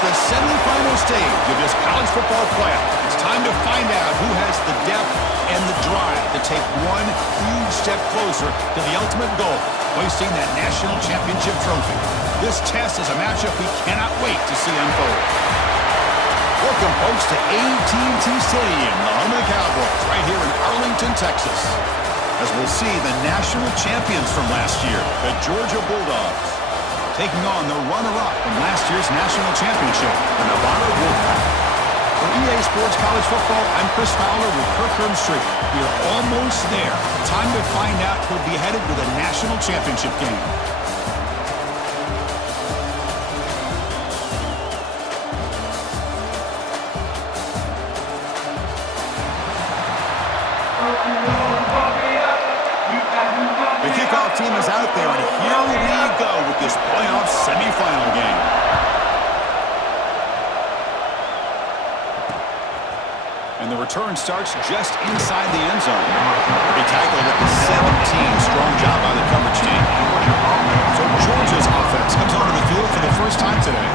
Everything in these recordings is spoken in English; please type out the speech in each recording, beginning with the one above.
the semifinal stage of this college football playoff. It's time to find out who has the depth and the drive to take one huge step closer to the ultimate goal, hoisting that national championship trophy. This test is a matchup we cannot wait to see unfold. Welcome, folks, to E15 Stadium, the home of the Cowboys, right here in Arlington, Texas, as we'll see the national champions from last year, the Georgia Bulldogs, taking on the runner-up from last year's national championship, the Nevada Wolfpack. For EA Sports College Football, I'm Chris Fowler with Kirk Herbstreit. We are almost there. Time to find out who'll be headed to the national championship game. The kickoff team is out there, and here we go with this playoff semifinal game. And the return starts just inside the end zone. They tackled at the 17. Strong job by the coverage team. So Georgia's offense comes onto the field for the first time today.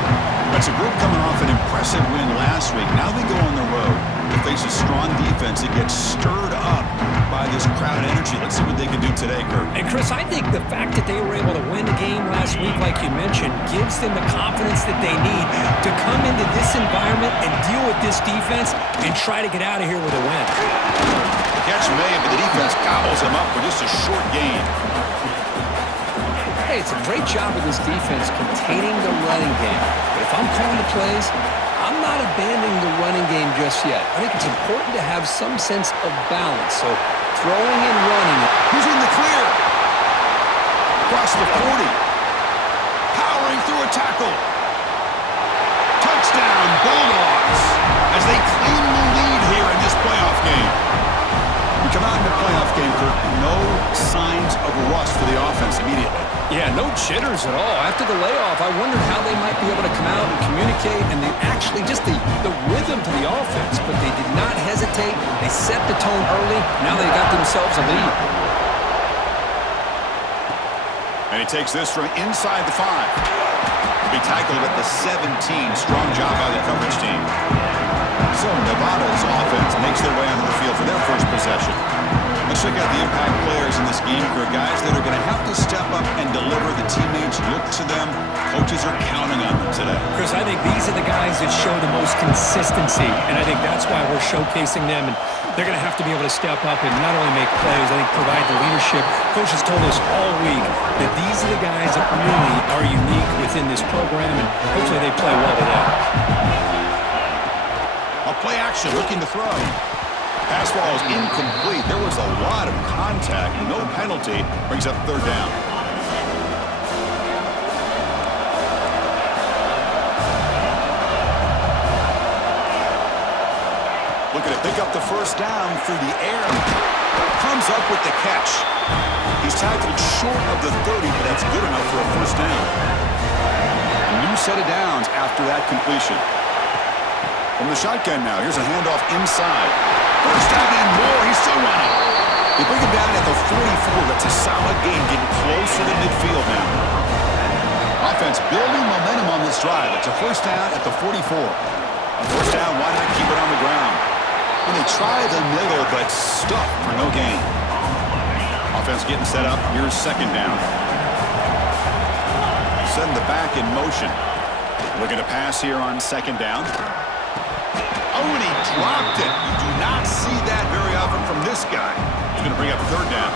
That's a group coming off an impressive win last week. Now they go on the road to face a strong defense that gets stirred up by this crowd energy. Let's see what they can do today, Kirk. And Chris, I think the fact that they were able to win the game last week, like you mentioned, gives them the confidence that they need to come into this environment and deal with this defense and try to get out of here with a win. The catch made, but the defense gobbles them up for just a short gain. Hey, it's a great job of this defense containing the running game. But if I'm calling the plays, I'm not abandoning the running game just yet. I think it's important to have some sense of balance. So throwing and running. He's in the clear. Across the 40. Powering through a tackle. Touchdown, Bulldogs, as they claim the lead here in this playoff game. We come out in the playoff game, Kirk. No signs of rust for the offense immediately. Yeah, no jitters at all. After the layoff, I wondered how they might be able to come out and communicate, and they actually just the rhythm to the offense, but they did not hesitate. They set the tone early. Now they got themselves a lead. And he takes this from inside the 5. Be tackled at the 17. Strong job by the coverage team. So Nevada's offense makes their way onto the field for their first possession. Let's check out the impact players in this game, for guys that are going to have to step up and deliver. The teammates look to them. Coaches are counting on them today. Chris, I think these are the guys that show the most consistency, and I think that's why we're showcasing them. And they're going to have to be able to step up and not only make plays, I think provide the leadership. Coaches told us all week that these are the guys that really are unique within this program, and hopefully they play well to that. A play action, looking to throw. Pass ball is incomplete. There was a lot of contact. No penalty. Brings up third down. Looking to pick up the first down through the air. Comes up with the catch. He's tackled short of the 30, but that's good enough for a first down. A new set of downs after that completion. From the shotgun now, here's a handoff inside. First down and more, he's still running. They bring him down at the 44. That's a solid gain, getting closer to midfield now. Offense building momentum on this drive. It's a first down at the 44. A first down, why not keep it on the ground? And they try the middle, but stuck for no gain. Offense getting set up. Here's second down. Send the back in motion. Looking to pass here on second down. Oh, and he dropped it. You do not see that very often from this guy. He's going to bring up third down.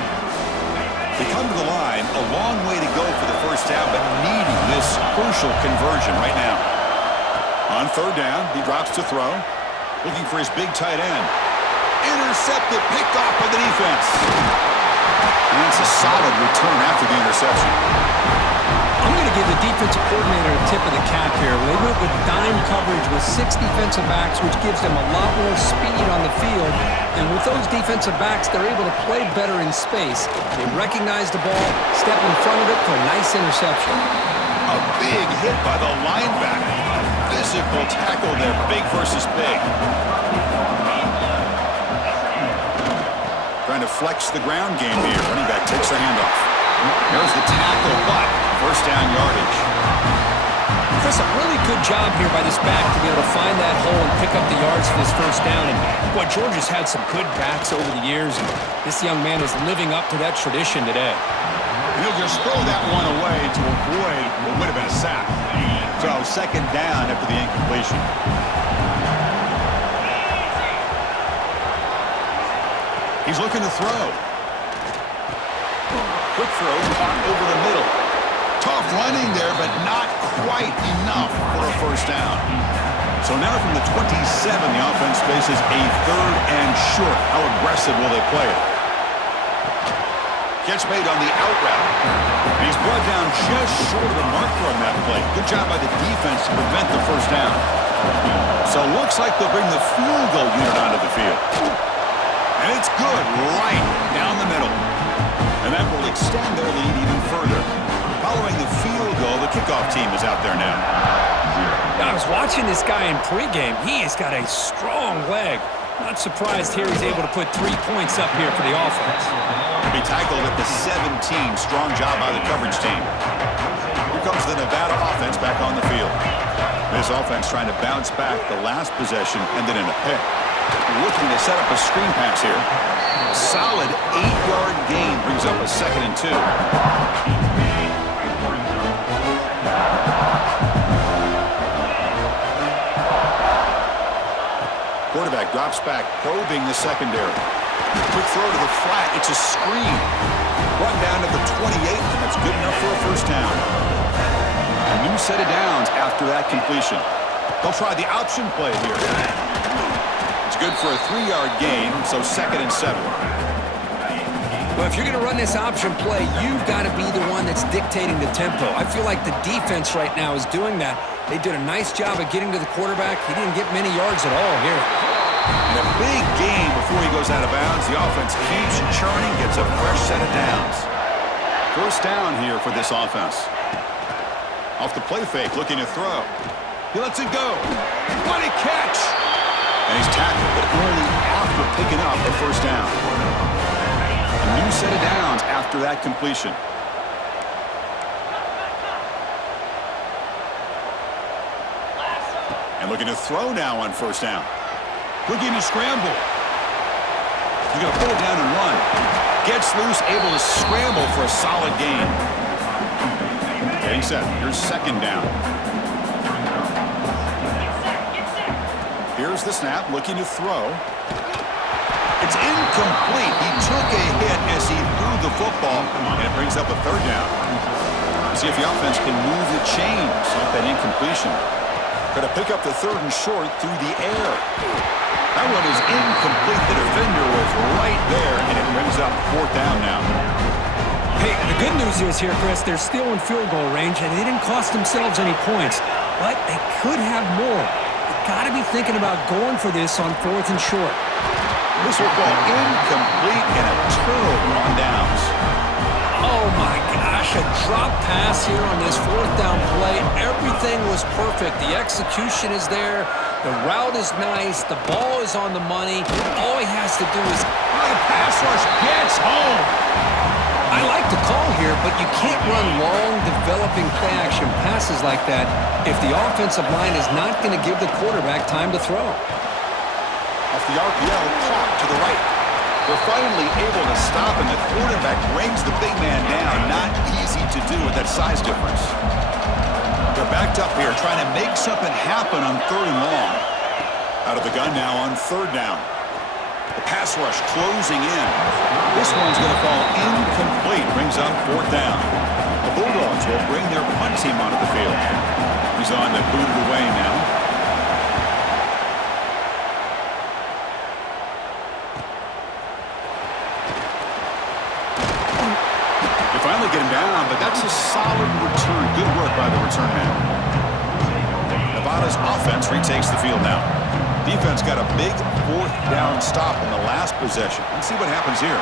They come to the line. A long way to go for the first down, but needing this crucial conversion right now. On third down, he drops to throw. Looking for his big tight end. Intercepted, picked off by the defense. And it's a solid return after the interception. I'm going to give the defensive coordinator a tip of the cap here. They went with dime coverage with 6 defensive backs, which gives them a lot more speed on the field. And with those defensive backs, they're able to play better in space. They recognize the ball, step in front of it for a nice interception. A big hit by the linebacker. Physical tackle there, big versus big. Trying to flex the ground game here. Running back takes the handoff. There's the tackle, but first down yardage. Chris, a really good job here by this back to be able to find that hole and pick up the yards for this first down. And boy, Georgia's had some good backs over the years, and this young man is living up to that tradition today. He'll just throw that one away to avoid what would have been a sack. So second down after the incompletion. He's looking to throw. Quick throw, caught over the middle. Tough running there, but not quite enough for a first down. So now from the 27, the offense faces a third and short. How aggressive will they play it? Catch made on the out route. And he's brought down just short of the marker on that play. Good job by the defense to prevent the first down. So looks like they'll bring the field goal unit onto the field. And it's good right down the middle. And that will extend their lead even further. Following the field goal, the kickoff team is out there now. I was watching this guy in pregame. He has got a strong leg. Not surprised here he's able to put 3 points up here for the offense. Be tackled at the 17. Strong job by the coverage team. Here comes the Nevada offense back on the field. This offense trying to bounce back the last possession, ended in a pick. Looking to set up a screen pass here. Solid 8-yard gain brings up a 2nd and 2. Quarterback drops back, probing the secondary. Quick throw to the flat. It's a screen. Run down to the 28, and that's good enough for a first down. A new set of downs after that completion. They'll try the option play here. It's good for a 3-yard gain, so 2nd and 7. Well, if you're going to run this option play, you've got to be the one that's dictating the tempo. I feel like the defense right now is doing that. They did a nice job of getting to the quarterback. He didn't get many yards at all here. And a big gain before he goes out of bounds. The offense keeps churning, gets a fresh set of downs. First down here for this offense. Off the play fake, looking to throw. He lets it go. What a catch! And he's tackled, but only after picking up a first down. A new set of downs after that completion. And looking to throw now on first down. Looking to scramble. He's going to pull it down and run. Gets loose, able to scramble for a solid gain. Getting set. Here's second down. Here's the snap, looking to throw. It's incomplete. He took a hit as he threw the football, and it brings up a third down. See if the offense can move the chains off that incompletion. Going to pick up the 3rd and short through the air. That one is incomplete. The defender was right there, and it brings up 4th down now. Hey, the good news is here, Chris, they're still in field goal range, and they didn't cost themselves any points, but they could have more. They've got to be thinking about going for this on 4th and short. This will fall incomplete and a turnover on downs. Oh, my gosh, a drop pass here on this 4th down play. Everything was perfect. The execution is there. The route is nice. The ball is on the money. All he has to do is... The pass rush gets home. I like the call here, but you can't run long, developing play-action passes like that if the offensive line is not going to give the quarterback time to throw. Off the RPO, caught to the right. They're finally able to stop, and the quarterback brings the big man down. Not easy to do with that size difference. They're backed up here, trying to make something happen on 3rd and long. Out of the gun now on 3rd down. The pass rush closing in. This one's going to fall incomplete. Brings up 4th down. The Bulldogs will bring their punt team onto the field. He's on to boot it away now. They finally get him down, but that's a solid return. Good work by the return man. Nevada's offense retakes the field now. Defense got a big 4th down stop in the last possession. Let's see what happens here.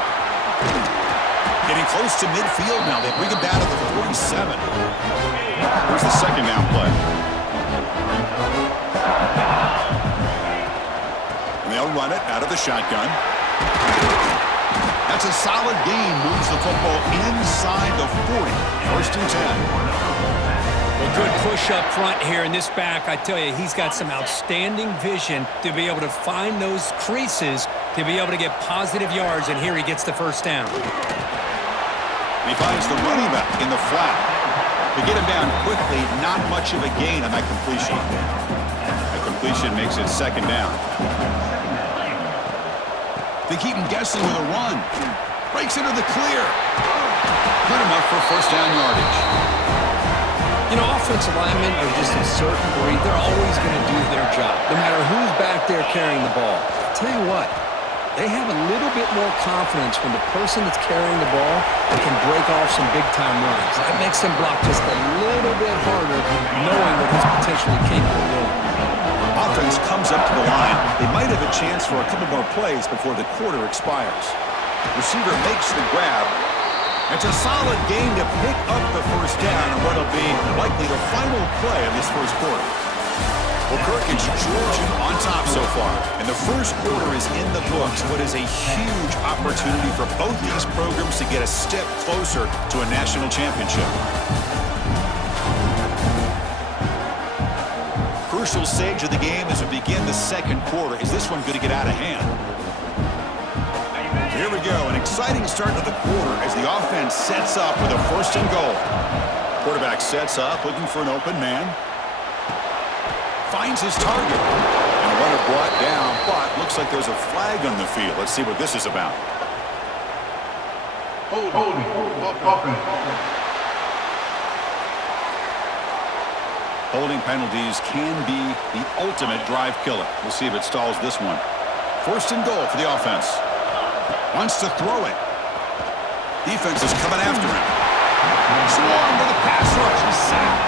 Getting close to midfield now. They bring him down to the 47. Here's the 2nd down play. And they'll run it out of the shotgun. That's a solid gain. Moves the football inside the 40. 1st and 10. Well, good push up front here in this back. I tell you, he's got some outstanding vision to be able to find those creases to be able to get positive yards, and here he gets the first down. He finds the running back in the flat. To get him down quickly, not much of a gain on that completion. That completion makes it second down. They keep him guessing with a run. Breaks into the clear. Good enough for first down yardage. You know, offensive linemen are just a certain breed. They're always going to do their job, no matter who's back there carrying the ball. I'll tell you what, they have a little bit more confidence when the person that's carrying the ball can break off some big-time runs. That makes them block just a little bit harder, knowing what he's potentially capable of doing. Offense comes up to the line. They might have a chance for a couple more plays before the quarter expires. Receiver makes the grab. It's a solid gain to pick up the first down on what will be likely the final play of this first quarter. Well, Kirk, it's Georgia on top so far, and the first quarter is in the books. What is a huge opportunity for both these programs to get a step closer to a national championship. Crucial stage of the game as we begin the second quarter. Is this one going to get out of hand? Here we go, an exciting start to the quarter as the offense sets up with a first and goal. Quarterback sets up, looking for an open man. Finds his target. And a runner brought down, but looks like there's a flag on the field. Let's see what this is about. Holding penalties can be the ultimate drive killer. We'll see if it stalls this one. First and goal for the offense. Wants to throw it. Defense is coming after him. Swarm to the pass rush. He's sacked.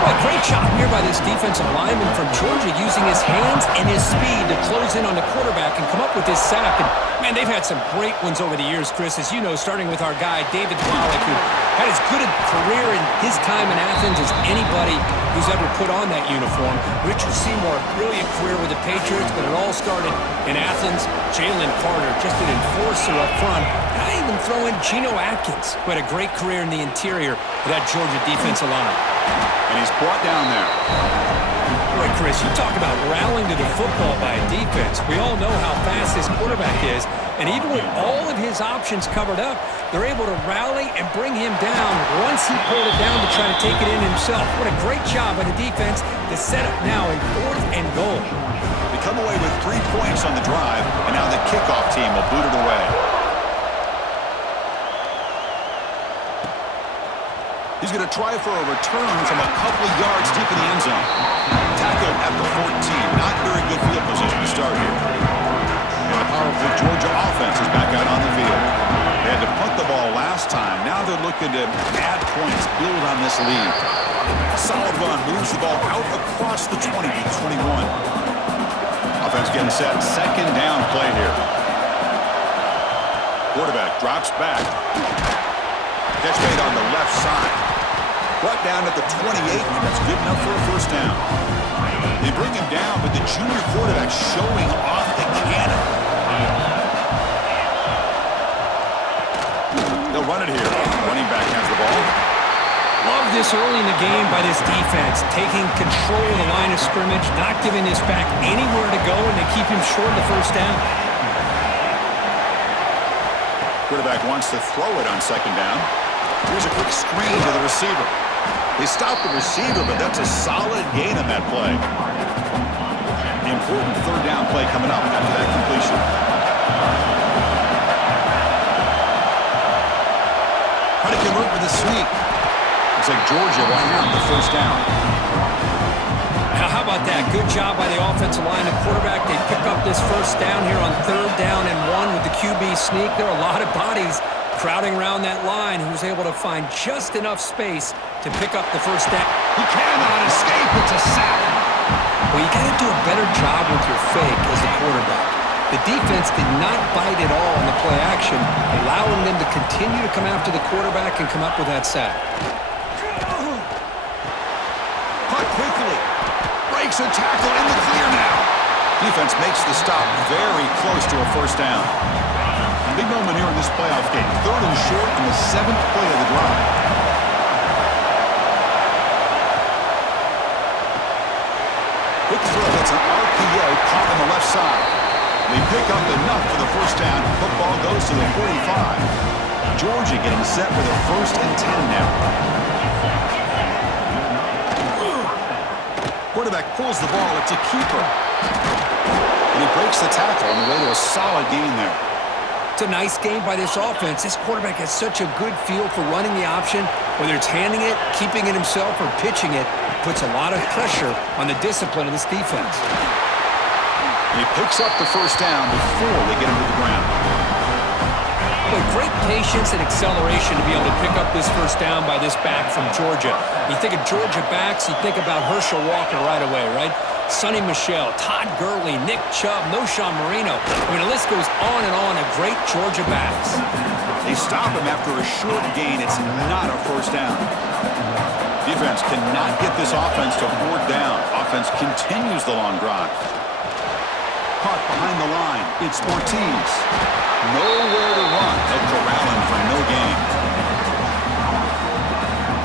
Well, great job here by this defensive lineman from Georgia using his hands and his speed to close in on the quarterback and come up with this sack. And, man, they've had some great ones over the years, Chris, as you know, starting with our guy, David Wallach, who had as good a career in his time in Athens as anybody who's ever put on that uniform. Richard Seymour, a brilliant career with the Patriots, but it all started in Athens. Jalen Carter, just an enforcer up front. And I even throw in Geno Atkins, who had a great career in the interior of that Georgia defensive line. And he's brought down there. Boy, Chris, you talk about rallying to the football by a defense. We all know how fast this quarterback is. And even with all of his options covered up, they're able to rally and bring him down once he pulled it down to try to take it in himself. What a great job by the defense to set up now a fourth and goal. They come away with 3 points on the drive, and now the kickoff team will boot it away. He's going to try for a return from a couple of yards deep in the end zone. Tackled at the 14. Not very good field position to start here. And the powerful Georgia offense is back out on the field. They had to punt the ball last time. Now they're looking to add points, build on this lead. Solid run, moves the ball out across the 20 to the 21. Offense getting set. Second down play here. Quarterback drops back. Catch made on the left side. Brought down at the 28, and that's good enough for a first down. They bring him down, but the junior quarterback showing off the cannon. They'll run it here. Running back has the ball. Love this early in the game by this defense, taking control of the line of scrimmage, not giving this back anywhere to go, and they keep him short of the first down. Quarterback wants to throw it on second down. Here's a quick screen to the receiver. They stop the receiver, but that's a solid gain on that play. The important third down play coming up after that completion. Try to convert with a sneak. Looks like Georgia will have the first down. Now, how about that? Good job by the offensive line and quarterback. They pick up this first down here on third down and 1 with the QB sneak. There are a lot of bodies crowding around that line. He was able to find just enough space to pick up the first down. He cannot escape. It's a sack. Well, you got to do a better job with your fake as the quarterback. The defense did not bite at all in the play action, allowing them to continue to come after the quarterback and come up with that sack. Caught quickly. Breaks a tackle in the clear now. Defense makes the stop very close to a first down. Big moment here in this playoff game. Third and short in the 7th play of the drive. They pick up enough for the first down. Football goes to the 45. Georgia getting set with a 1st and 10 now. Quarterback pulls the ball. It's a keeper. And he breaks the tackle on the way to a solid gain there. It's a nice game by this offense. This quarterback has such a good feel for running the option. Whether it's handing it, keeping it himself, or pitching it, puts a lot of pressure on the discipline of this defense. He picks up the first down before they get him to the ground. With great patience and acceleration to be able to pick up this first down by this back from Georgia. You think of Georgia backs, you think about Herschel Walker right away, right? Sonny Michel, Todd Gurley, Nick Chubb, Noshawn Marino. I mean, the list goes on and on of great Georgia backs. They stop him after a short gain. It's not a first down. Defense cannot get this offense to 4th down. Offense continues the long drive. Caught behind the line. It's Ortiz. Nowhere to run. They'll corral him for no gain.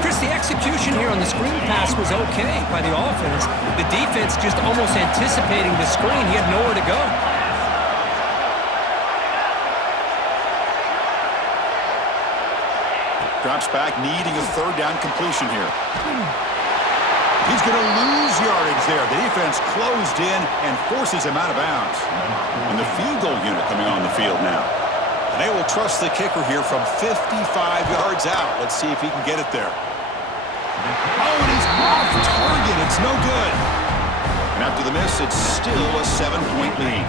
Chris, the execution here on the screen pass was okay by the offense. The defense just almost anticipating the screen. He had nowhere to go. Drops back, needing a 3rd down completion here. He's going to lose yardage there. The defense closed in and forces him out of bounds. And the field goal unit coming on the field now. And they will trust the kicker here from 55 yards out. Let's see if he can get it there. Oh, and he's off target. It's no good. And after the miss, it's still a 7-point lead.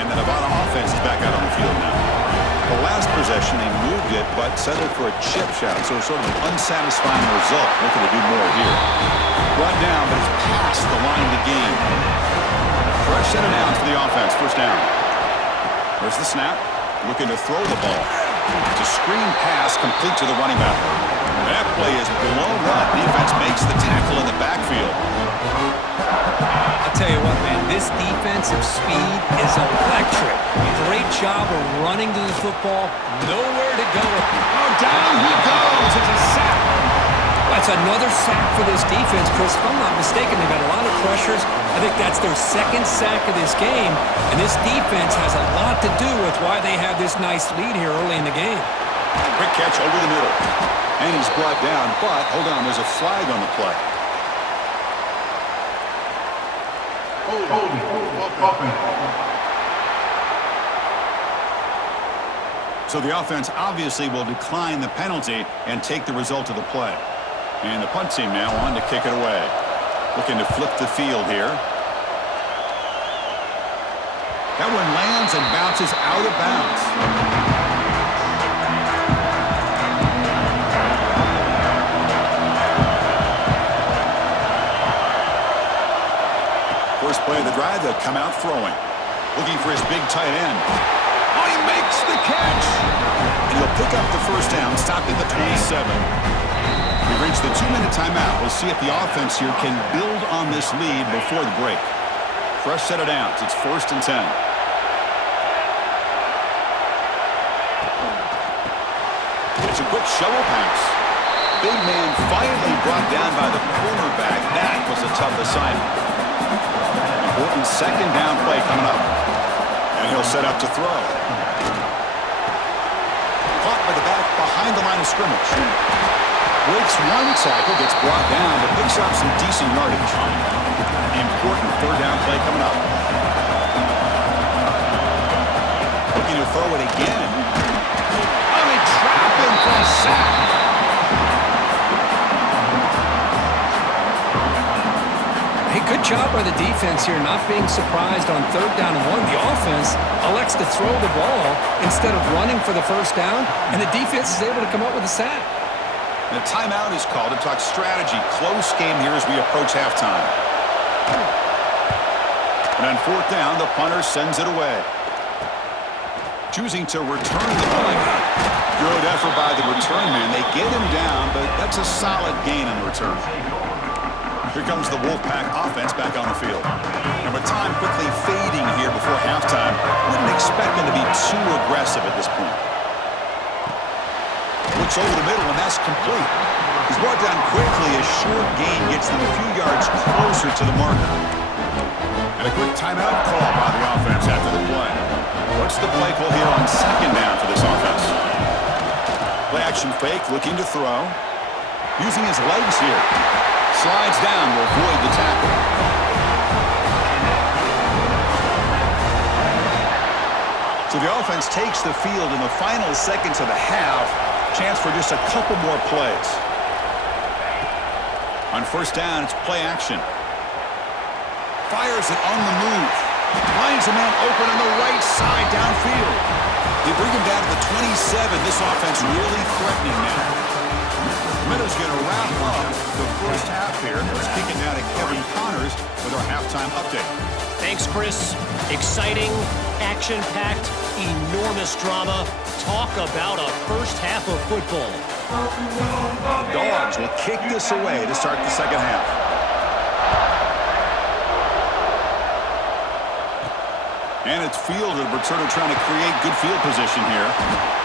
And the Nevada offense is back out on the field now. The last possession, they moved it, but settled for a chip shot. So sort of an unsatisfying result. Looking to do more here. Brought down, but it's past the line to gain. Fresh set it down for the offense. First down. There's the snap. Looking to throw the ball. It's a screen pass complete to the running back. That play is blown up. Defense makes the tackle in the backfield. I'll tell you what, man, this defensive speed is electric. Great job of running to the football. Nowhere to go. Oh, down he goes. It's a sack. That's another sack for this defense, Chris. If I'm not mistaken, they've had a lot of pressures. I think that's their 2nd sack of this game. And this defense has a lot to do with why they have this nice lead here early in the game. Quick catch over the middle. And he's brought down, but hold on, there's a flag on the play. So the offense obviously will decline the penalty and take the result of the play. And the punt team now on to kick it away. Looking to flip the field here. That one lands and bounces out of bounds. First play of the drive, they'll come out throwing. Looking for his big tight end. Oh, he makes the catch! And he'll pick up the first down, stopped at the 27. We've reached the 2-minute timeout. We'll see if the offense here can build on this lead before the break. Fresh set of downs. It's 1st and 10. It's a quick shovel pass. Big man finally brought down by the cornerback. That was a tough assignment. Important 2nd down play coming up. And he'll set up to throw. Caught by the back behind the line of scrimmage. Breaks one tackle, gets brought down, but picks up some decent yardage. Important 3rd down play coming up. Looking to throw it again. Oh, they trap him for a sack. Hey, good job by the defense here, not being surprised on 3rd down and 1. The offense elects to throw the ball instead of running for the first down, and the defense is able to come up with a sack. The timeout is called to talk strategy. Close game here as we approach halftime. And on 4th down, the punter sends it away. Choosing to return the ball. Good effort by the return man. They get him down, but that's a solid gain in the return. Here comes the Wolfpack offense back on the field. And with time quickly fading here before halftime, wouldn't expect them to be too aggressive at this point. Looks over the middle, and that's complete. He's brought down quickly. A short gain gets them a few yards closer to the marker. And a quick timeout call by the offense after the play. What's the play call here on second down for this offense? Play action fake, looking to throw. Using his legs here. Slides down to avoid the tackle. So the offense takes the field in the final seconds of the half. Chance for just a couple more plays. On first down, it's play action. Fires it on the move. Finds a man open on the right side downfield. They bring him down to the 27. This offense really threatening now. Minnows going to wrap up the first half here. Let's kick it now to Kevin Connors with our halftime update. Thanks, Chris. Exciting, action-packed, enormous drama. Talk about a first half of football. Dogs will kick this away to start the second half. And it's fielded. Returner trying to create good field position here.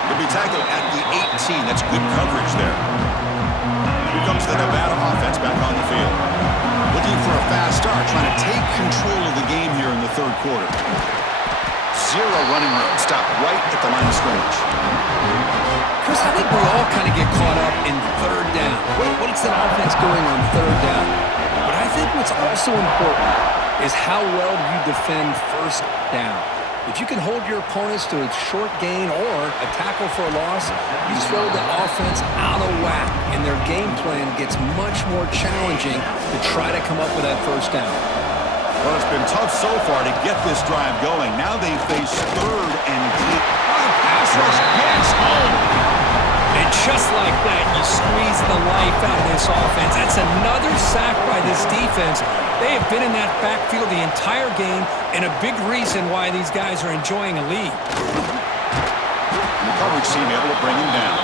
He'll be tackled at the 18. That's good coverage there. Here comes the Nevada offense back on the field. Looking for a fast start, trying to take control of the game here in the third quarter. Zero running room. Stop right at the line of scrimmage. Chris, I think we all kind of get caught up in third down. What's that offense doing on third down? But I think what's also important is how well you defend first down. If you can hold your opponents to a short gain or a tackle for a loss, you throw the offense out of whack, and their game plan gets much more challenging to try to come up with that first down. Well, it's been tough so far to get this drive going. Now they face third and deep. Oh, the pass rush gets home. And just like that, you squeeze the life out of this offense. That's another sack by this defense. They have been in that backfield the entire game, and a big reason why these guys are enjoying a lead. And the coverage team able to bring him down.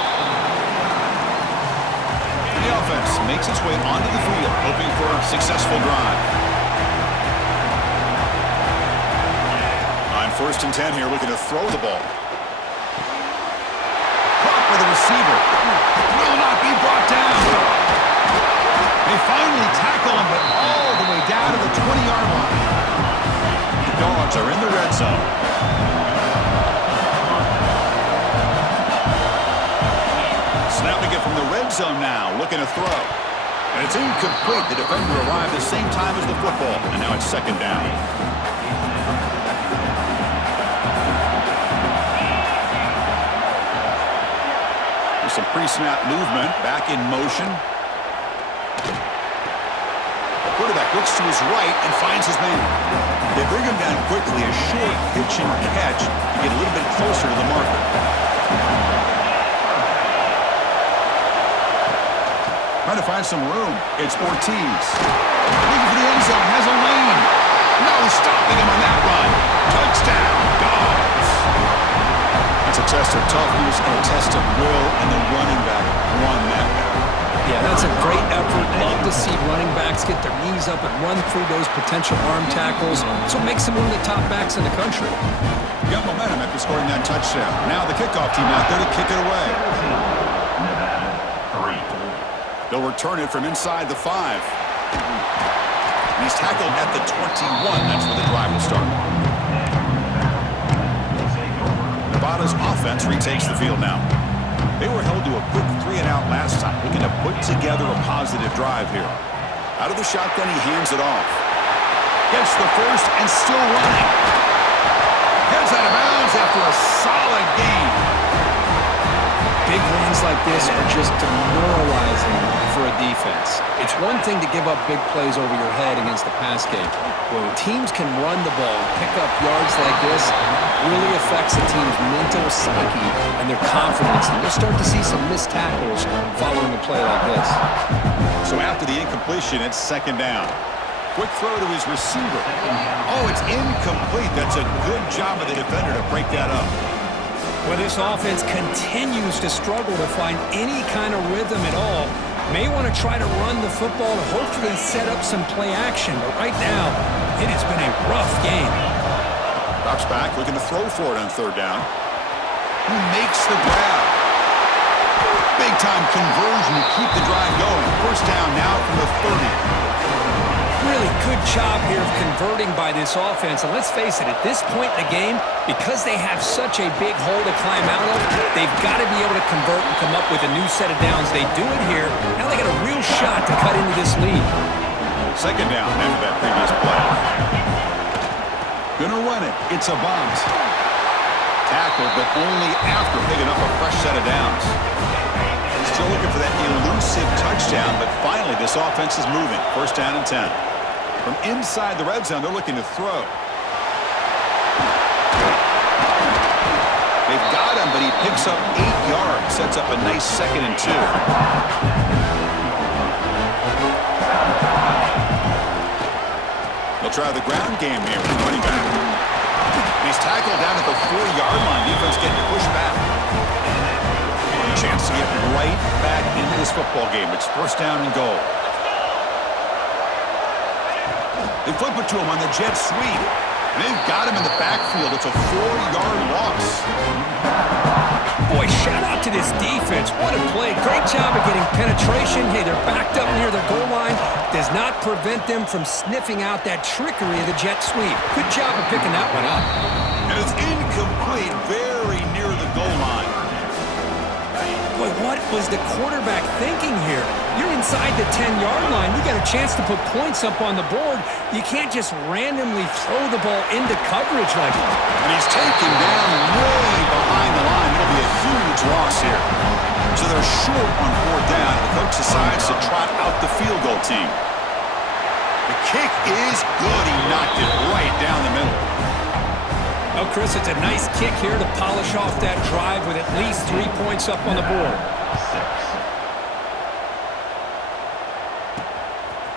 And the offense makes its way onto the field, hoping for a successful drive. On first and 10 here, looking to throw the ball. Caught by the receiver. Will not be brought down. They finally tackle him, but all the way down to the 20-yard line. The Dogs are in the red zone. Snapping it from the red zone now, looking to throw. And it's incomplete. The defender arrived the same time as the football, and now it's second down. There's some pre-snap movement, back in motion. Quarterback looks to his right and finds his man. They bring him down quickly, a short pitch and catch to get a little bit closer to the marker. Trying to find some room. It's Ortiz. Looking for the end zone, has a lane. No stopping him on that run. Touchdown, Dogs. That's a test of toughness and a test of will, and the running back won that battle. Yeah, that's a great effort. Love to see running backs get their knees up and run through those potential arm tackles. So it makes them one of the top backs in the country. Got momentum after scoring that touchdown. Now the kickoff team out there to kick it away. They'll return it from inside the 5. And he's tackled at the 21. That's where the drive will start. Nevada's offense retakes the field now. They were held to a quick 3-and-out last time, looking to put together a positive drive here. Out of the shotgun, he hands it off. Gets the first and still running. Heads out of bounds after a solid gain. Big runs like this are just demoralizing for a defense. It's one thing to give up big plays over your head against the pass game. When teams can run the ball and pick up yards like this, it really affects the team's mental psyche and their confidence. And you'll start to see some missed tackles following a play like this. So after the incompletion, it's second down. Quick throw to his receiver. Oh, it's incomplete. That's a good job of the defender to break that up. Well, this offense continues to struggle to find any kind of rhythm at all. May want to try to run the football to hopefully set up some play action, but right now, it has been a rough game. Drops back, looking to throw for it on third down. Who makes the grab? Big-time conversion to keep the drive going. First down now from the 30. Really good job here of converting by this offense. And let's face it, at this point in the game, because they have such a big hole to climb out of, they've got to be able to convert and come up with a new set of downs. They do it here. Now they got a real shot to cut into this lead. Second down after that previous play. Gonna run it. It's a bounce. Tackled, but only after picking up a fresh set of downs. Still looking for that elusive touchdown, but finally this offense is moving. First down and 10. From inside the red zone, they're looking to throw. They've got him, but he picks up 8 yards. Sets up a nice 2nd and 2. They'll try the ground game here with the running back. He's tackled down at the 4-yard line. Defense getting pushed back. A chance to get right back into this football game. It's first down and goal. They flip it to him on the jet sweep. And they've got him in the backfield. It's a 4-yard loss. Boy, shout out to this defense. What a play. Great job of getting penetration. Hey, they're backed up near the goal line. Does not prevent them from sniffing out that trickery of the jet sweep. Good job of picking that one up. And it's incomplete, very near the goal line. Boy, what was the quarterback thinking here? You're inside the 10-yard line. You got a chance to put points up on the board. You can't just randomly throw the ball into coverage like that. And he's taken down way behind the line. It'll be a huge loss here. So they're short on 4th down. The coach decides to trot out the field goal team. The kick is good. He knocked it right down the middle. Oh, Chris, it's a nice kick here to polish off that drive with at least 3 points up on the board.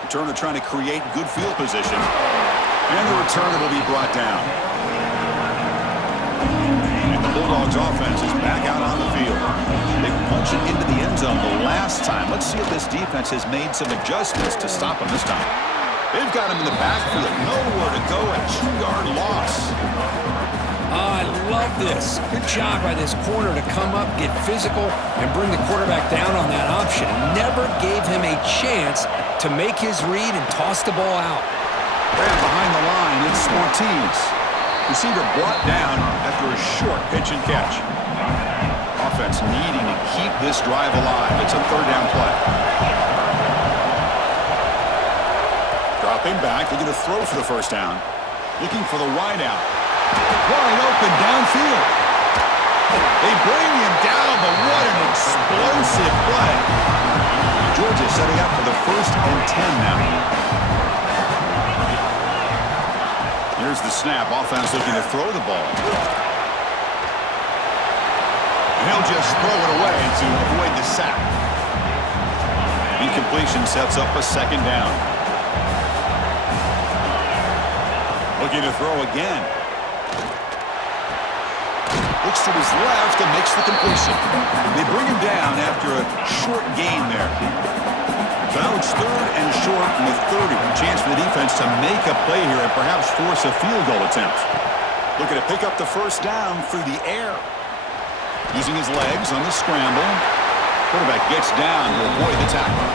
Returner trying to create good field position. And the returner will be brought down. And the Bulldogs offense is back out on the field. They punch it into the end zone the last time. Let's see if this defense has made some adjustments to stop him this time. They've got him in the backfield. Nowhere to go. A 2-yard loss. I love this. Good job by this corner to come up, get physical, and bring the quarterback down on that option. Never gave him a chance to make his read and toss the ball out. Right behind the line, it's Ortiz. Receiver brought down after a short pitch and catch. Offense needing to keep this drive alive. It's a 3rd down play. Dropping back, looking to throw for the first down. Looking for the wide out. Wide open downfield. They bring him down, but what an explosive play. Georgia setting up for the 1st and 10 now. Here's the snap. Offense looking to throw the ball. And he'll just throw it away to avoid the sack. Incompletion sets up a 2nd down. Looking to throw again. Looks to his left and makes the completion. They bring him down after a short gain there. Now it's 3rd and short from the 30. Chance for the defense to make a play here and perhaps force a field goal attempt. Looking to pick up the first down through the air. Using his legs on the scramble. Quarterback gets down to avoid the tackle.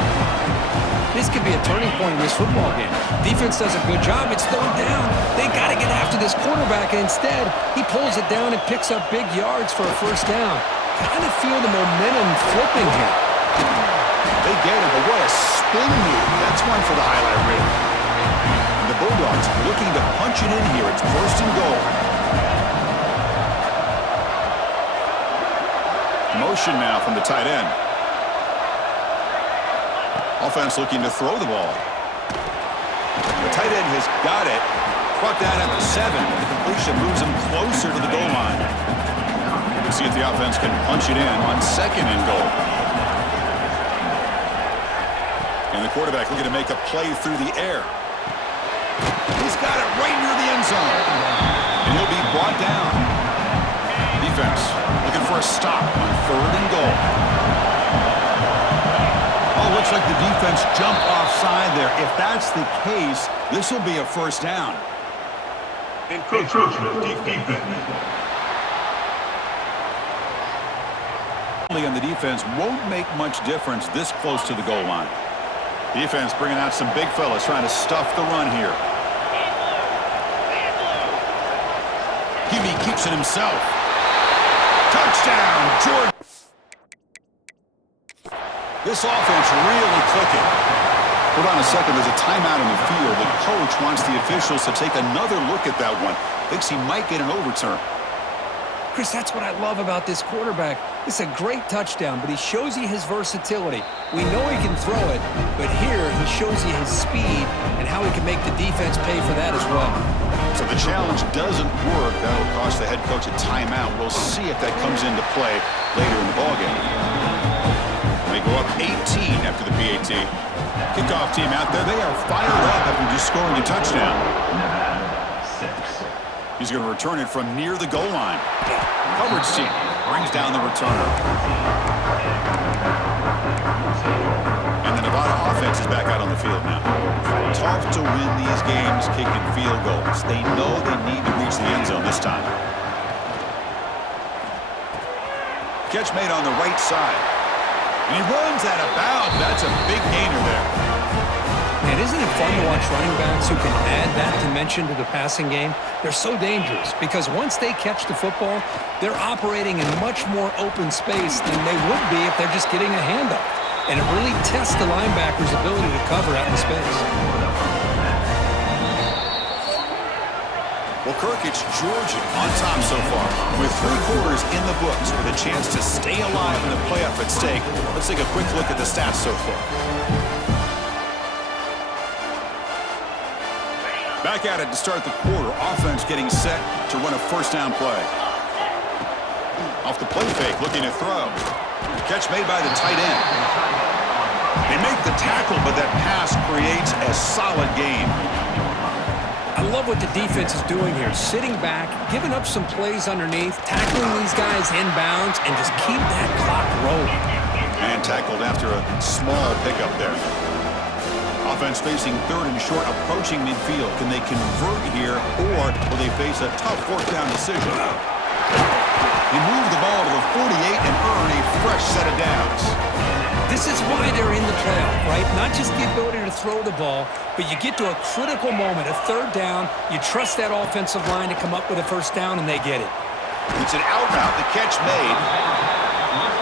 This could be a turning point in this football game. Defense does a good job. It's 3rd down. They got to get after this quarterback, and instead, he pulls it down and picks up big yards for a first down. Kind of feel the momentum flipping here. They get it, but what a spin move. That's one for the highlight reel. And the Bulldogs looking to punch it in here. It's 1st and goal. Motion now from the tight end. Offense looking to throw the ball. The tight end has got it. Brought down at the 7. The completion moves him closer to the goal line. We'll see if the offense can punch it in on 2nd and goal. And the quarterback looking to make a play through the air. He's got it right near the end zone. And he'll be brought down. Defense looking for a stop on 3rd and goal. Oh, looks like the defense jumped offside there. If that's the case, this will be a first down. Encroachment defense. On the defense won't make much difference this close to the goal line. Defense bringing out some big fellas trying to stuff the run here. QB keeps it himself. Touchdown, Jordan. This offense really clicking. Hold on a second. There's a timeout in the field. The coach wants the officials to take another look at that one. Thinks he might get an overturn. Chris, that's what I love about this quarterback. It's a great touchdown, but he shows you his versatility. We know he can throw it, but here he shows you his speed and how he can make the defense pay for that as well. So if the challenge doesn't work, that'll cost the head coach a timeout. We'll see if that comes into play later in the ballgame. They go up 18 after the PAT. Kickoff team out there. They are fired up after just scoring a touchdown. He's going to return it from near the goal line. Coverage team brings down the returner. And the Nevada offense is back out on the field now. Tough to win these games kicking field goals. They know they need to reach the end zone this time. Catch made on the right side. And he runs out of bounds. That's a big gainer there. Man, isn't it fun to watch running backs who can add that dimension to the passing game? They're so dangerous because once they catch the football, they're operating in much more open space than they would be if they're just getting a handoff. And it really tests the linebacker's ability to cover out in space. Well, Kirk, it's Georgia on top so far. With 3 quarters in the books with a chance to stay alive in the playoff at stake. Let's take a quick look at the stats so far. Back at it to start the quarter. Offense getting set to run a first down play. Off the play fake, looking to throw. Catch made by the tight end. They make the tackle, but that pass creates a solid gain. I love what the defense is doing here. Sitting back, giving up some plays underneath, tackling these guys inbounds, and just keep that clock rolling. And tackled after a small pickup there. Offense facing 3rd and short, approaching midfield. Can they convert here, or will they face a tough 4th down decision? They move the ball to the 48 and earn a fresh set of downs. This is why they're in the playoff, right? Not just the ability to throw the ball, but you get to a critical moment, a 3rd down, you trust that offensive line to come up with a first down, and they get it. It's an out route, the catch made.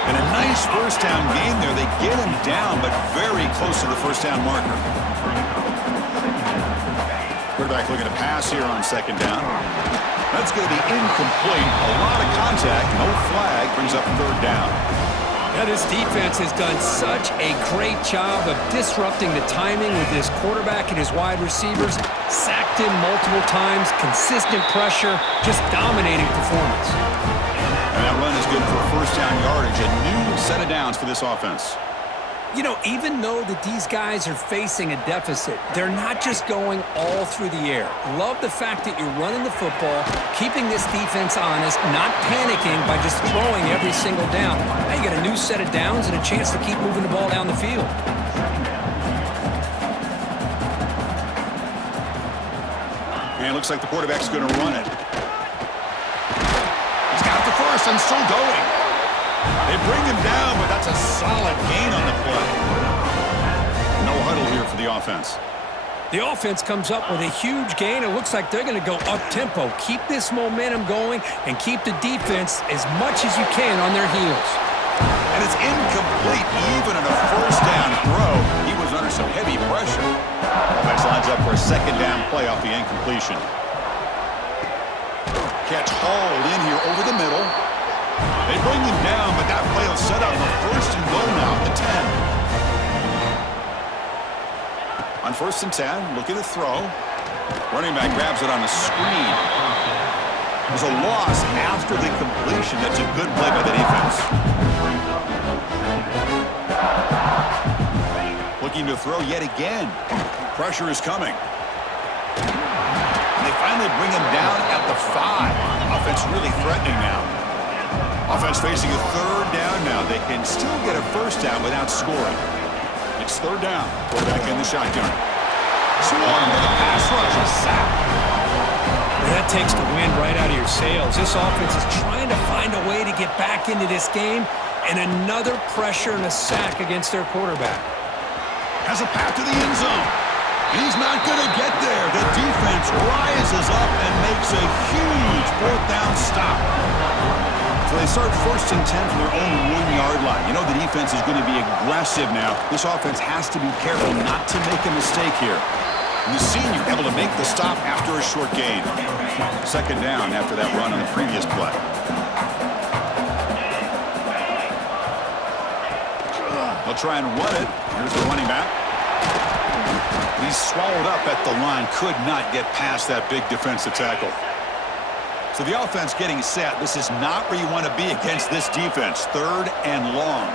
And a nice first down game there. They get him down, but very close to the first down marker. Quarterback looking to pass here on 2nd down. That's going to be incomplete. A lot of contact, no flag, brings up 3rd down. Yeah, this defense has done such a great job of disrupting the timing with his quarterback and his wide receivers. Sacked him multiple times, consistent pressure, just dominating performance. And that run is good for first down yardage. A new set of downs for this offense. You know, even though that these guys are facing a deficit, they're not just going all through the air. Love the fact that you're running the football, keeping this defense honest, not panicking by just throwing every single down. Now you got a new set of downs and a chance to keep moving the ball down the field. And it looks like the quarterback's going to run it. He's got the first and still going. They bring him down, but that's a solid gain on the play. No huddle here for the offense. The offense comes up with a huge gain. It looks like they're going to go up-tempo. Keep this momentum going and keep the defense as much as you can on their heels. And it's incomplete even on a first down throw. He was under some heavy pressure. Offense lines up for a 2nd down play off the incompletion. Catch hauled in here over the middle. They bring him down, but that play will set up a 1st and goal now at the 10. On 1st and 10, look at the throw. Running back grabs it on the screen. There's a loss after the completion. That's a good play by the defense. Looking to throw yet again. Pressure is coming. And they finally bring him down at the 5. Offense really threatening now. Offense facing a 3rd down now. They can still get a first down without scoring. It's 3rd down. Quarterback in the shotgun. Swarm with a pass rush. A sack. Well, that takes the wind right out of your sails. This offense is trying to find a way to get back into this game, and another pressure and a sack against their quarterback. Has a path to the end zone. He's not going to get there. The defense rises up and makes a huge fourth down stop. So they start 1st and 10 from their own 1-yard line. You know the defense is going to be aggressive now. This offense has to be careful not to make a mistake here. And the senior able to make the stop after a short gain. 2nd down after that run on the previous play. They'll try and run it. Here's the running back. He's swallowed up at the line. Could not get past that big defensive tackle. So the offense getting set. This is not where you want to be against this defense. 3rd and long.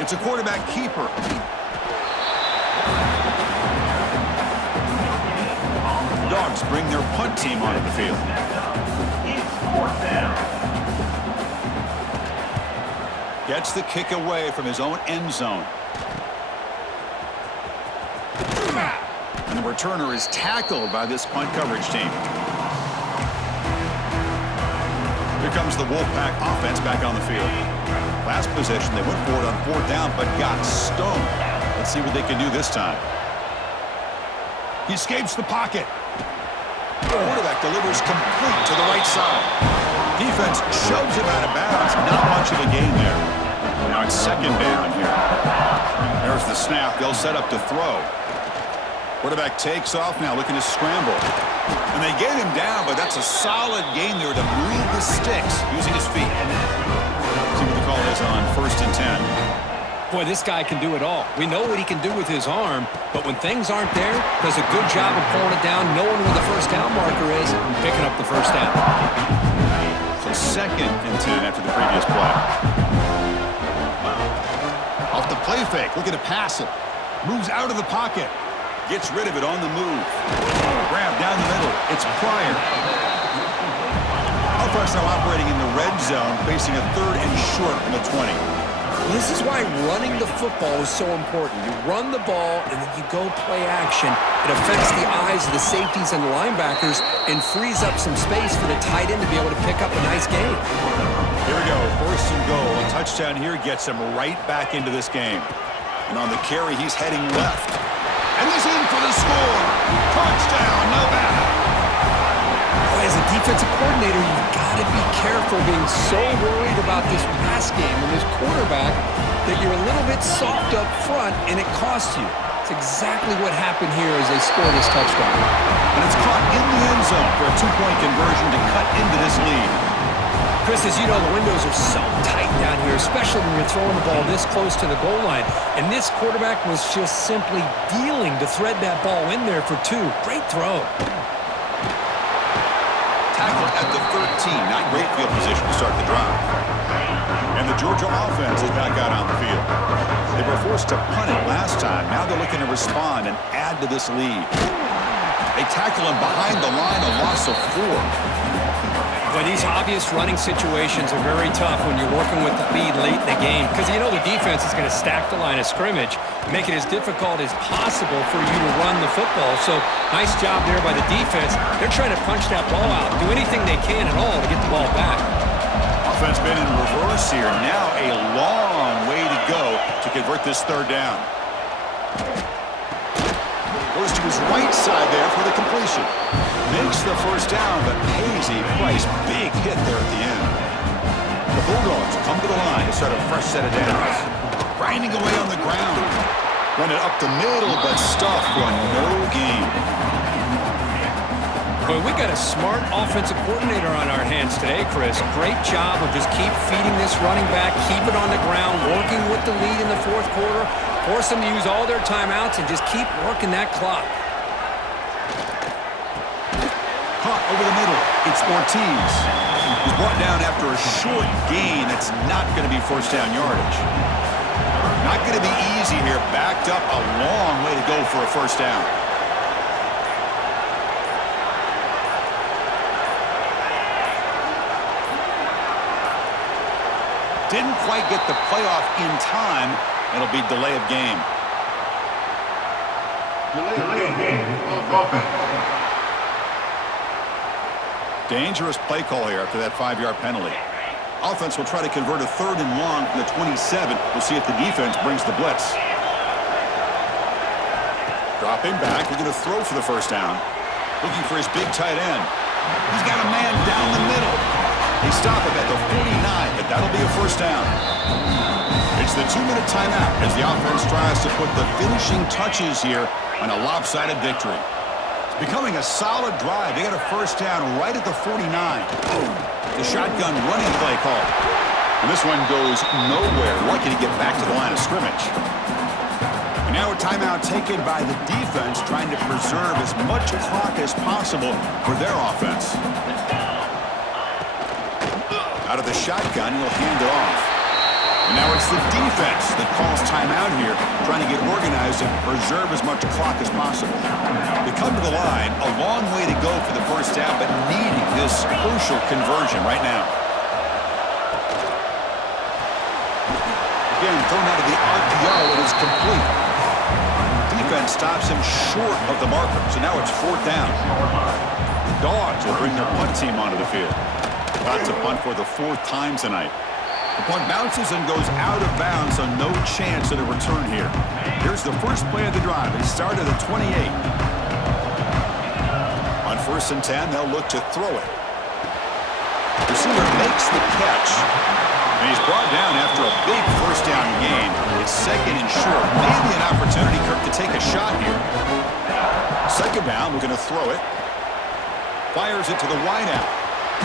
It's a quarterback keeper. Dogs bring their punt team onto the field. Gets the kick away from his own end zone. And the returner is tackled by this punt coverage team. Here comes the Wolfpack offense back on the field. Last possession, they went for it on 4th down, but got stoned. Let's see what they can do this time. He escapes the pocket. The quarterback delivers complete to the right side. Defense shoves him out of bounds. Not much of a gain there. Now it's 2nd down here. There's the snap. They'll set up to throw. Quarterback takes off now, looking to scramble. And they get him down, but that's a solid gain there to move the sticks using his feet. See what the call is on 1st and 10. Boy, this guy can do it all. We know what he can do with his arm, but when things aren't there, does a good job of pulling it down, knowing where the 1st down marker is, and picking up the 1st down. So 2nd and 10 after the previous play. Off the play fake, looking to pass it. Moves out of the pocket. Gets rid of it on the move. Grab down the middle. It's Pryor. Offense now operating in the red zone, facing a 3rd and short from the 20. This is why running the football is so important. You run the ball, and then you go play action. It affects the eyes of the safeties and the linebackers and frees up some space for the tight end to be able to pick up a nice gain. Here we go. 1st and goal. A touchdown here gets him right back into this game. And on the carry, he's heading left. And he's in for the score. Touchdown, Nevada. Boy, as a defensive coordinator, you've got to be careful being so worried about this pass game and this quarterback that you're a little bit soft up front and it costs you. It's exactly what happened here as they score this touchdown. And it's caught in the end zone for a 2-point conversion to cut into this lead. Chris, as you know, the windows are so tight down here, especially when you're throwing the ball this close to the goal line. And this quarterback was just simply dealing to thread that ball in there for 2. Great throw. Tackled at the 13. Not great field position to start the drive. And the Georgia offense is back out on the field. They were forced to punt it last time. Now they're looking to respond and add to this lead. They tackle him behind the line, a loss of 4. Well, these obvious running situations are very tough when you're working with the lead late in the game because you know the defense is going to stack the line of scrimmage, make it as difficult as possible for you to run the football. So nice job there by the defense. They're trying to punch that ball out, do anything they can at all to get the ball back. Offense been in reverse here. Now a long way to go to convert this 3rd down. Goes to his right side there for the completion. Makes the 1st down, but pays a price. Big hit there at the end. The Bulldogs come to the line to start a fresh set of downs. Grinding away on the ground. Run it up the middle, but stuffed for no gain. But we got a smart offensive coordinator on our hands today, Chris. Great job of just keep feeding this running back, keep it on the ground, working with the lead in the 4th quarter, force them to use all their timeouts, and just keep working that clock. Caught over the middle. It's Ortiz. He's brought down after a short gain. That's not going to be 1st down yardage. Not going to be easy here. Backed up a long way to go for a 1st down. Didn't quite get the playoff in time. It'll be delay of game. Delay of game. Offense. Dangerous play call here after that 5-yard penalty. Offense will try to convert a 3rd and long from the 27. We'll see if the defense brings the blitz. Dropping back, they're going to throw for the first down. Looking for his big tight end. He's got a man down the middle. They stop him at the 49, but that'll be a first down. It's the 2-minute timeout as the offense tries to put the finishing touches here on a lopsided victory. It's becoming a solid drive. They got a first down right at the 49. The shotgun running play call. And this one goes nowhere. Lucky to get back to the line of scrimmage. And now a timeout taken by the defense, trying to preserve as much clock as possible for their offense. Out of the shotgun, he'll hand it off. And now it's the defense that calls timeout here, trying to get organized and preserve as much clock as possible. They come to the line, a long way to go for the first down, but needing this crucial conversion right now. Again, thrown out of the RPO, it is complete. Defense stops him short of the marker, so now it's 4th down. The Dogs will bring their punt team onto the field. About to punt for the 4th time tonight. The punt bounces and goes out of bounds, so no chance at a return here. Here's the first play of the drive. They start at the 28. On 1st and 10, they'll look to throw it. Receiver makes the catch. And he's brought down after a big first down gain. It's 2nd and short. Maybe an opportunity, Kirk, to take a shot here. 2nd down, we're going to throw it. Fires it to the wideout.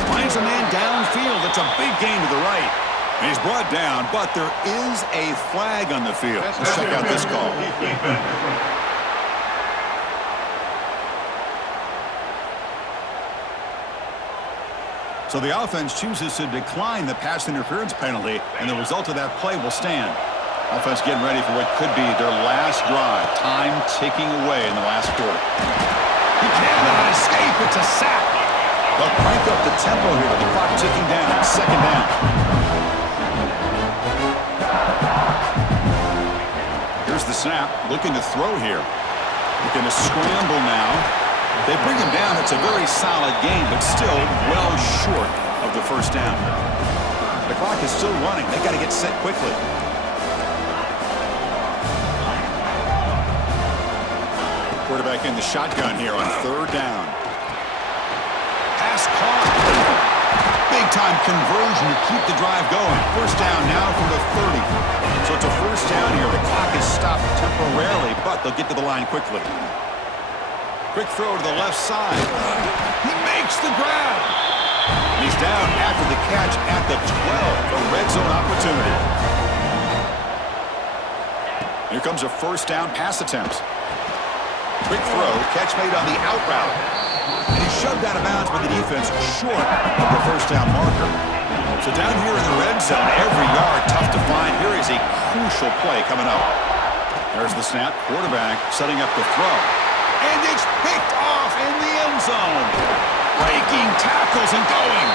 Finds a man downfield. It's a big gain to the right. And he's brought down, but there is a flag on the field. Let's check out this call. So the offense chooses to decline the pass interference penalty, and the result of that play will stand. Offense getting ready for what could be their last drive. Time ticking away in the last quarter. He cannot escape. It's a sack. They'll crank up the tempo here with the clock ticking down. 2nd down. Here's the snap. Looking to throw here. Looking to scramble now. They bring him down. It's a very solid game, but still well short of the first down. The clock is still running. They got to get set quickly. Quarterback in the shotgun here on 3rd down. Pass caught. Big-time conversion to keep the drive going. First down now from the 30. So it's a first down here. The clock is stopped temporarily, but they'll get to the line quickly. Quick throw to the left side. He makes the grab. And he's down after the catch at the 12. A red zone opportunity. Here comes a first down pass attempt. Quick throw. Catch made on the out route. And he's shoved out of bounds by the defense short of the first down marker. So down here in the red zone, every yard tough to find. Here is a crucial play coming up. There's the snap. Quarterback setting up the throw. And it's picked off in the end zone. Breaking tackles and going.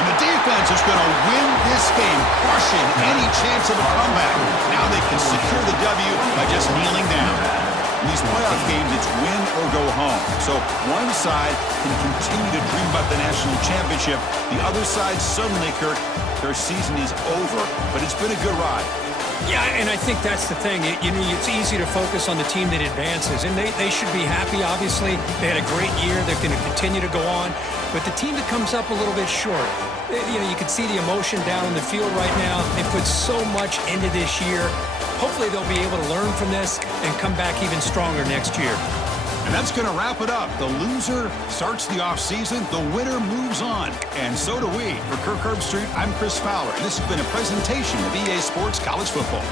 And the defense is going to win this game, crushing any chance of a comeback. Now they can secure the W by just kneeling down. In these playoff games, it's win or go home. So one side can continue to dream about the national championship. The other side, suddenly, Kirk, their season is over. But it's been a good ride. Yeah, and I think that's the thing. It's easy to focus on the team that advances, and they should be happy, obviously. They had a great year. They're going to continue to go on. But the team that comes up a little bit short, you can see the emotion down in the field right now. They put so much into this year. Hopefully they'll be able to learn from this and come back even stronger next year. And that's going to wrap it up. The loser starts the offseason. The winner moves on. And so do we. For Kirk Herbstreit, I'm Chris Fowler. This has been a presentation of EA Sports College Football.